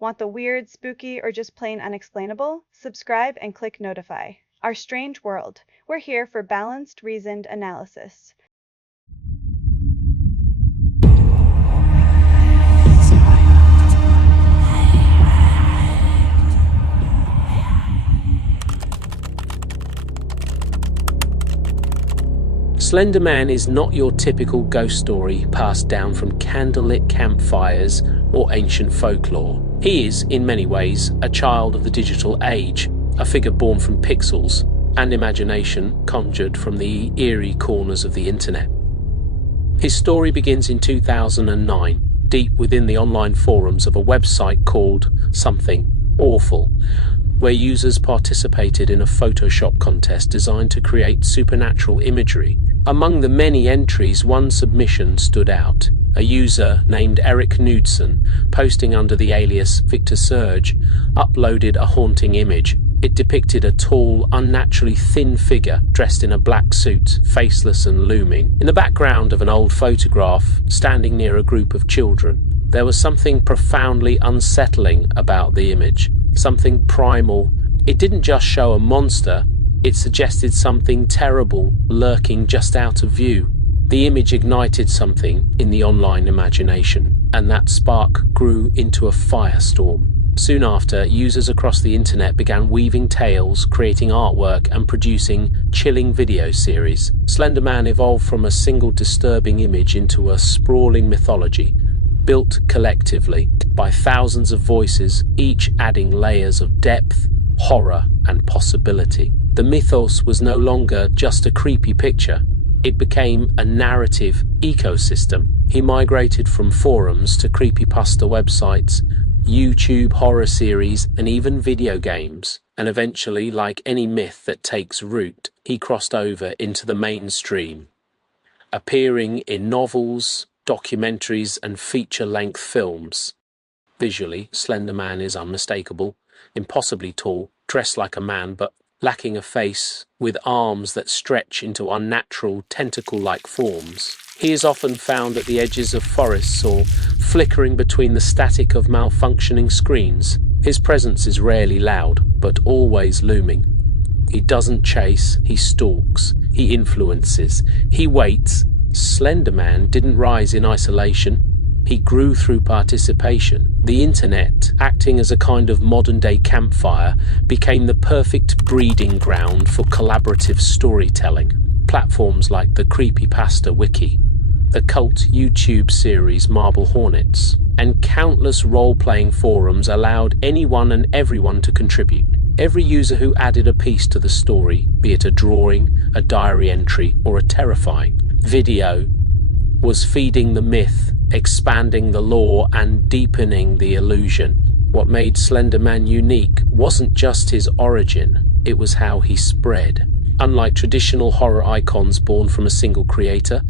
Want the weird, spooky, or just plain unexplainable? Subscribe and click notify. Our strange world. We're here for balanced, reasoned analysis. Slender Man is not your typical ghost story passed down from candlelit campfires or ancient folklore. He is, in many ways, a child of the digital age, a figure born from pixels and imagination conjured from the eerie corners of the internet. His story begins in 2009, deep within the online forums of a website called Something Awful, where users participated in a Photoshop contest designed to create supernatural imagery. Among the many entries, one submission stood out. A user named Eric Knudsen, posting under the alias Victor Surge, uploaded a haunting image. It depicted a tall, unnaturally thin figure dressed in a black suit, faceless and looming, in the background of an old photograph, standing near a group of children. There was something profoundly unsettling about the image, something primal. It didn't just show a monster, it suggested something terrible lurking just out of view. The image ignited something in the online imagination, and that spark grew into a firestorm. Soon after, users across the internet began weaving tales, creating artwork, and producing chilling video series. Slender Man evolved from a single disturbing image into a sprawling mythology, built collectively by thousands of voices, each adding layers of depth, horror, and possibility. The mythos was no longer just a creepy picture. It became a narrative ecosystem. He migrated from forums to creepypasta websites, YouTube horror series, and even video games. And eventually, like any myth that takes root, he crossed over into the mainstream, appearing in novels, documentaries, and feature-length films. Visually, Slender Man is unmistakable, impossibly tall, dressed like a man but lacking a face, with arms that stretch into unnatural, tentacle-like forms. He is often found at the edges of forests or flickering between the static of malfunctioning screens. His presence is rarely loud, but always looming. He doesn't chase, he stalks, he influences, he waits. Slender Man didn't rise in isolation. He grew through participation. The internet, acting as a kind of modern-day campfire, became the perfect breeding ground for collaborative storytelling. Platforms like the Creepypasta Wiki, the cult YouTube series Marble Hornets, and countless role-playing forums allowed anyone and everyone to contribute. Every user who added a piece to the story, be it a drawing, a diary entry, or a terrifying video, was feeding the myth, expanding the lore, and deepening the illusion. What made Slender Man unique wasn't just his origin, it was how he spread. Unlike traditional horror icons born from a single creator,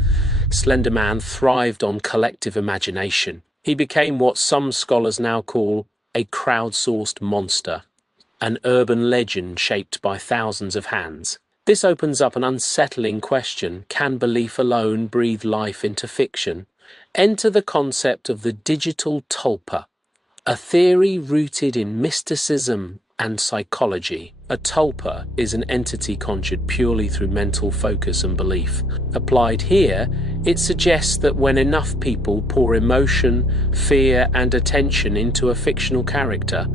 Slender Man thrived on collective imagination. He became what some scholars now call a crowdsourced monster, an urban legend shaped by thousands of hands. This opens up an unsettling question: can belief alone breathe life into fiction? Enter the concept of the digital tulpa, a theory rooted in mysticism and psychology. A tulpa is an entity conjured purely through mental focus and belief. Applied here, it suggests that when enough people pour emotion, fear, and attention into a fictional character,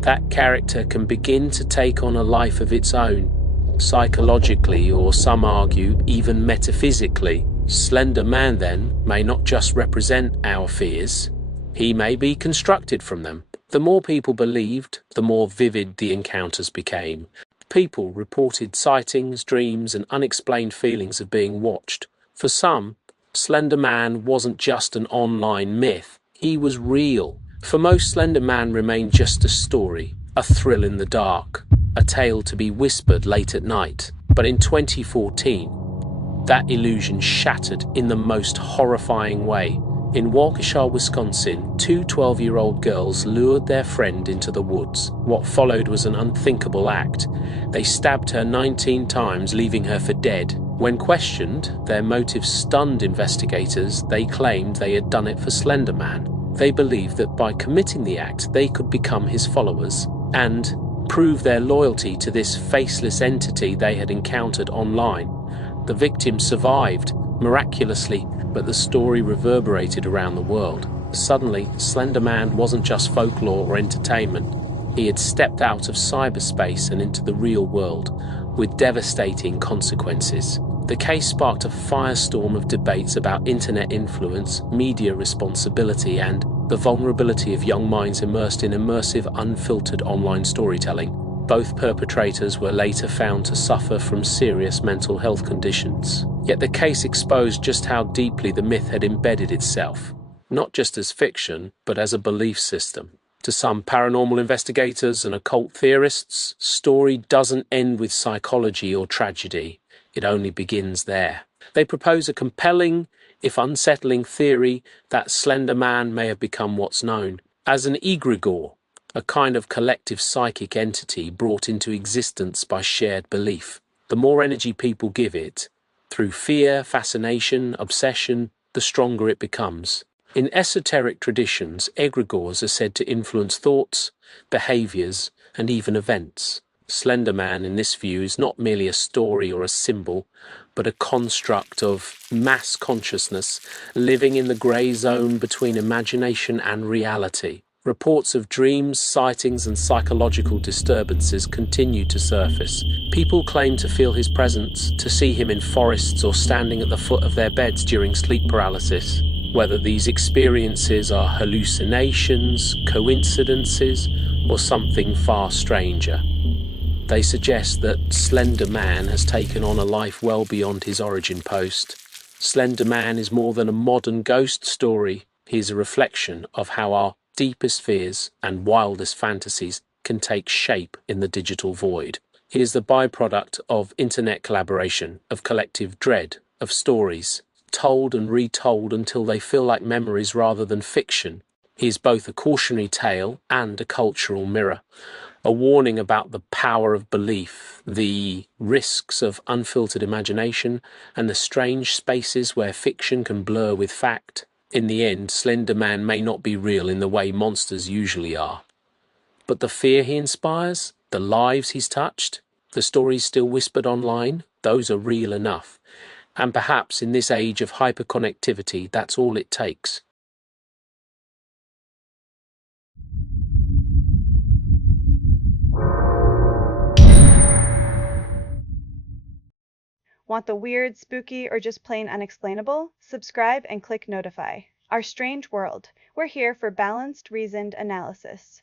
that character can begin to take on a life of its own, psychologically, or some argue even metaphysically. Slender Man, then, may not just represent our fears, he may be constructed from them. The more people believed, the more vivid the encounters became. People reported sightings, dreams, and unexplained feelings of being watched. For some, Slender Man wasn't just an online myth, he was real. For most, Slender Man remained just a story, a thrill in the dark, a tale to be whispered late at night. But in 2014, that illusion shattered in the most horrifying way. In Waukesha, Wisconsin, two 12-year-old girls lured their friend into the woods. What followed was an unthinkable act. They stabbed her 19 times, leaving her for dead. When questioned, their motives stunned investigators. They claimed they had done it for Slender Man. They believed that by committing the act, they could become his followers and prove their loyalty to this faceless entity they had encountered online. The victim survived, miraculously, but the story reverberated around the world. Suddenly, Slender Man wasn't just folklore or entertainment. He had stepped out of cyberspace and into the real world, with devastating consequences. The case sparked a firestorm of debates about internet influence, media responsibility, and the vulnerability of young minds immersed in immersive, unfiltered online storytelling. Both perpetrators were later found to suffer from serious mental health conditions. Yet the case exposed just how deeply the myth had embedded itself, not just as fiction, but as a belief system. To some paranormal investigators and occult theorists, story doesn't end with psychology or tragedy. It only begins there. They propose a compelling, if unsettling, theory that Slender Man may have become what's known as an egregore, a kind of collective psychic entity brought into existence by shared belief. The more energy people give it, through fear, fascination, obsession, the stronger it becomes. In esoteric traditions, egregores are said to influence thoughts, behaviors, and even events. Slender Man, in this view, is not merely a story or a symbol, but a construct of mass consciousness living in the grey zone between imagination and reality. Reports of dreams, sightings, and psychological disturbances continue to surface. People claim to feel his presence, to see him in forests or standing at the foot of their beds during sleep paralysis. Whether these experiences are hallucinations, coincidences, or something far stranger. They suggest that Slender Man has taken on a life well beyond his origin post. Slender Man is more than a modern ghost story. He is a reflection of how our deepest fears and wildest fantasies can take shape in the digital void. He is the byproduct of internet collaboration, of collective dread, of stories, told and retold until they feel like memories rather than fiction. He is both a cautionary tale and a cultural mirror, a warning about the power of belief, the risks of unfiltered imagination, and the strange spaces where fiction can blur with fact. In the end, Slender Man may not be real in the way monsters usually are, but the fear he inspires, the lives he's touched, the stories still whispered online, those are real enough. And perhaps in this age of hyperconnectivity, that's all it takes. Want the weird, spooky, or just plain unexplainable? Subscribe and click notify. Our strange world. We're here for balanced, reasoned analysis.